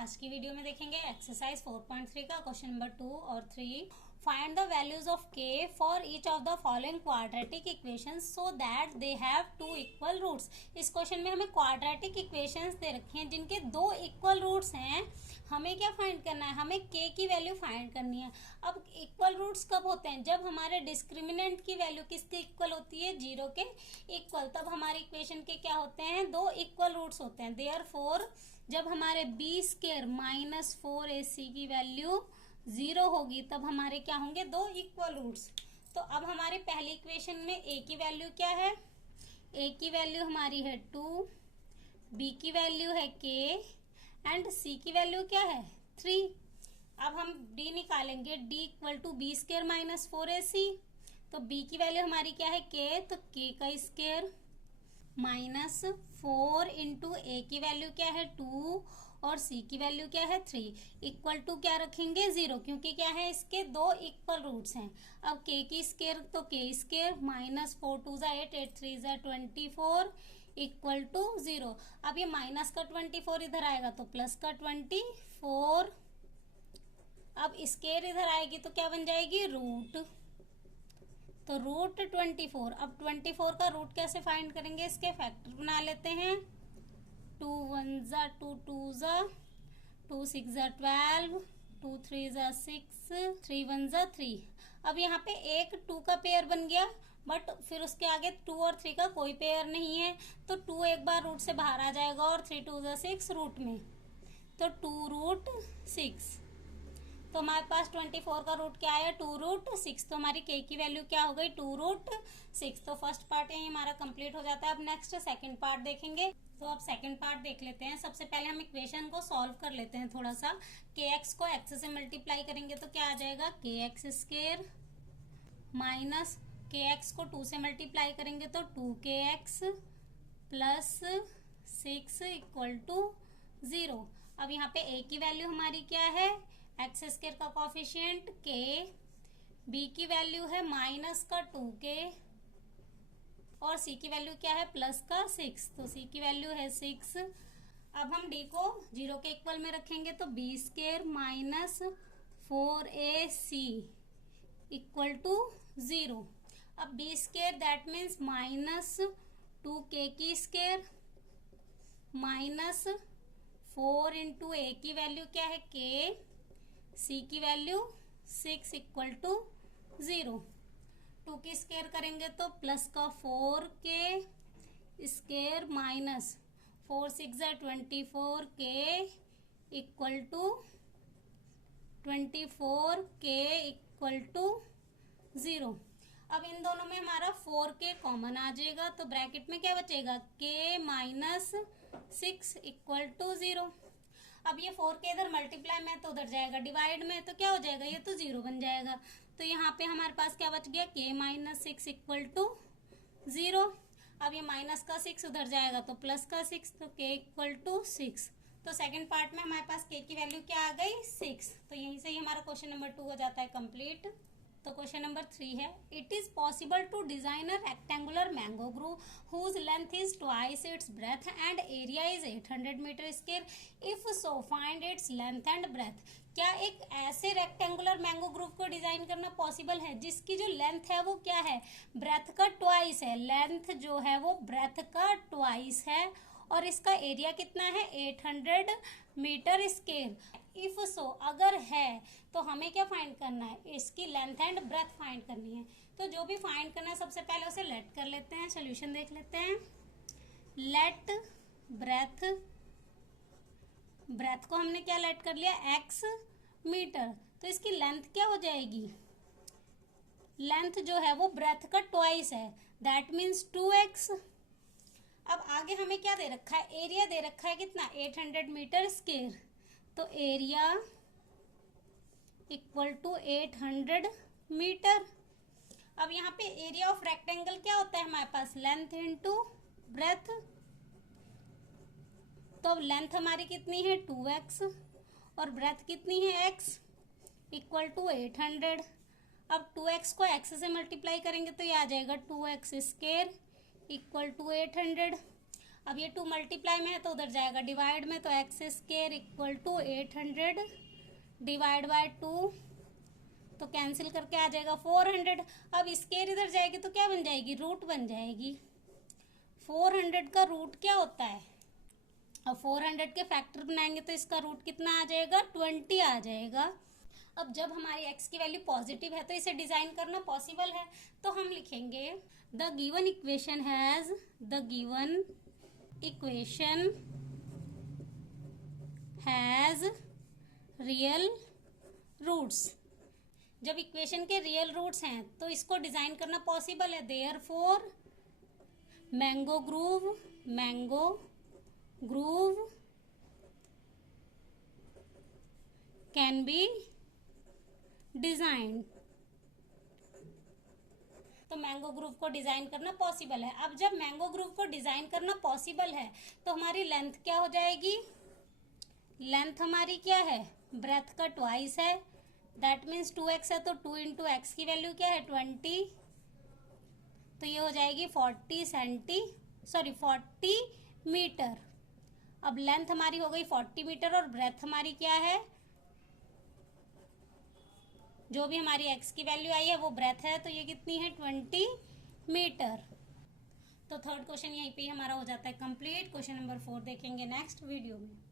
आज की वीडियो में देखेंगे एक्सरसाइज 4.3 का क्वेश्चन नंबर 2 और 3। Find the values of K for each of the following quadratic equations so that they have two equal roots. इस question में हमें क्वाड्रेटिक इक्वेशंस दे रखे हैं जिनके दो इक्वल रूट्स हैं। हमें क्या फाइंड करना है? हमें के की वैल्यू फाइंड करनी है। अब इक्वल रूट्स कब होते हैं? जब हमारे डिस्क्रिमिनेंट की वैल्यू किसके इक्वल होती है? 0 के इक्वल। तब हमारी इक्वेशन के क्या होते हैं? दो इक्वल रूट्स होते हैं। देयरफॉर जब हमारे बी स्क्वायर माइनस 4ac की वैल्यू 0 होगी तब हमारे क्या होंगे? दो इक्वल रूट्स। तो अब हमारे पहली इक्वेशन में a की वैल्यू क्या है? a की वैल्यू हमारी है 2, b की वैल्यू है k एंड c की वैल्यू क्या है? 3। अब हम d निकालेंगे, d equal to B square minus 4ac। तो b की वैल्यू हमारी क्या है? k, तो k का स्क्वायर माइनस 4 इंटू ए की वैल्यू क्या है? 2 और सी की वैल्यू क्या है? 3 इक्वल टू क्या रखेंगे? 0, क्योंकि क्या है? इसके दो इक्वल रूट्स हैं। अब के की स्क्वायर तो के स्क्वायर माइनस 4 टू ज़ा 8, 8 थ्री ज़ा 24 इक्वल टू 0। अब ये माइनस का 24 इधर आएगा तो प्लस का 24। अब स्क्वायर इधर आएगी तो क्या बन जाएगी? रूट। तो रूट 24। अब 24 का रूट कैसे फाइंड करेंगे? इसके फैक्टर बना लेते हैं। 2 1 ज़ा 2 2 ज़ा 2 6 ज़ा 12 2 3 ज़ा 6 3 1 ज़ा 3। अब यहाँ पे एक 2 का पेयर बन गया, बट फिर उसके आगे 2 और 3 का कोई पेयर नहीं है, तो 2 एक बार रूट से बाहर आ जाएगा और 3 2 ज़ा 6 रूट में, तो 2 रूट 6। तो हमारे पास 24 का रूट क्या आया? 2 रूट 6। तो हमारी के की वैल्यू क्या हो गई? 2 रूट 6। तो फर्स्ट पार्ट यही हमारा कंप्लीट हो जाता है। अब नेक्स्ट सेकंड पार्ट देखेंगे। तो अब सेकंड पार्ट देख लेते हैं। सबसे पहले हम इक्वेशन को सॉल्व कर लेते हैं थोड़ा सा। के एक्स को एक्स से मल्टीप्लाई करेंगे तो क्या आ जाएगा? के एक्स स्क्वायर माइनस के एक्स को 2 से मल्टीप्लाई करेंगे तो 2 के एक्स प्लस 6 इक्वल टू 0। अब यहाँ पे a की वैल्यू हमारी क्या है? एक्स स्क्वायर का कोफिशिएंट k, b की वैल्यू है माइनस का 2k और c की वैल्यू क्या है? प्लस का 6। तो c की वैल्यू है 6। अब हम d को 0 के इक्वल में रखेंगे तो B square minus 4ac equal to 0। अब B square that means minus 2k की स्क्वायर माइनस 4 इंटू ए की वैल्यू क्या है? k, c की वैल्यू 6 इक्वल टू 0। 2 की स्क्वायर करेंगे तो प्लस का 4k स्क्वायर माइनस 4 6 ज़ा 24k equal to 24k equal to 0। अब इन दोनों में हमारा 4k कॉमन आ जाएगा तो ब्रैकेट में क्या बचेगा? k minus 6 equal to 0। अब ये 4k इधर मल्टीप्लाई में तो उधर जाएगा डिवाइड में, तो क्या हो जाएगा? ये तो 0 बन जाएगा। तो यहाँ पे हमारे पास क्या बच गया? k minus 6 equal to 0। अब ये माइनस का 6 उधर जाएगा तो प्लस का 6, तो k इक्वल टू 6। तो सेकंड पार्ट में हमारे पास k की वैल्यू क्या आ गई? 6। तो यहीं से ही हमारा क्वेश्चन नंबर 2 हो जाता है कंप्लीट। तो क्वेश्चन नंबर 3 है, it is possible to design a rectangular mango grove whose length is twice its breadth and area is 800 metre square, if so find its length and breadth. क्या एक ऐसे rectangular mango group को design करना possible है जिसकी जो length है वो क्या है? ब्रेथ का ट्वाइस है। लेंथ जो है वो ब्रेथ का ट्वाइस है और इसका एरिया कितना है? 800 मीटर स्क्वायर। इफ सो अगर है तो हमें क्या फाइंड करना है? इसकी लेंथ एंड ब्रेथ फाइंड करनी है। तो जो भी फाइंड करना है सबसे पहले उसे लेट कर लेते हैं, सोल्यूशन देख लेते हैं। लेट ब्रेथ, ब्रेथ को हमने क्या लेट कर लिया? x मीटर। तो इसकी लेंथ क्या हो जाएगी? लेंथ जो है वो ब्रेथ का ट्वाइस है, दैट मीन्स 2x। अब आगे हमें क्या दे रखा है? एरिया दे रखा है कितना? 800 मीटर स्क्वायर। तो एरिया इक्वल टू 800 मीटर। अब यहाँ पे एरिया ऑफ रेक्टेंगल क्या होता है हमारे पास? Length into breadth. तो लेंथ हमारी कितनी है? 2x और ब्रेथ कितनी है? x equal to 800। अब 2x को x से मल्टीप्लाई करेंगे तो ये आ जाएगा 2x स्क्वायर इक्वल टू 800। अब ये 2 मल्टीप्लाई में है तो उधर जाएगा डिवाइड में, तो X square equal to 800 divide by 2, तो कैंसिल करके आ जाएगा 400। अब स्क्वायर इधर जाएगी तो क्या बन जाएगी, रूट बन जाएगी। 400 का रूट क्या होता है, अब 400 के फैक्टर बनाएंगे तो इसका रूट कितना आ जाएगा, 20 आ जाएगा। अब जब हमारी x की वैल्यू पॉजिटिव है तो इसे डिजाइन करना पॉसिबल है, तो हम लिखेंगे the given equation has real roots. जब इक्वेशन के रियल रूट्स हैं तो इसको डिजाइन करना पॉसिबल है। Therefore mango grove can be design. तो मैंगो ग्रुप को डिजाइन करना पॉसिबल है। अब जब मैंगो ग्रुप को डिजाइन करना पॉसिबल है तो हमारी लेंथ क्या हो जाएगी, लेंथ हमारी क्या है, ब्रेथ का ट्वाइस है, दैट मीन्स 2x है, तो 2 इंटू एक्स की वैल्यू क्या है 20, तो ये हो जाएगी 40 मीटर। अब लेंथ हमारी हो गई 40 मीटर और ब्रेथ हमारी क्या है, जो भी हमारी x की वैल्यू आई है वो ब्रेथ है, तो ये कितनी है 20 मीटर। तो थर्ड क्वेश्चन यहीं पे हमारा हो जाता है कंप्लीट। क्वेश्चन नंबर 4 देखेंगे नेक्स्ट वीडियो में।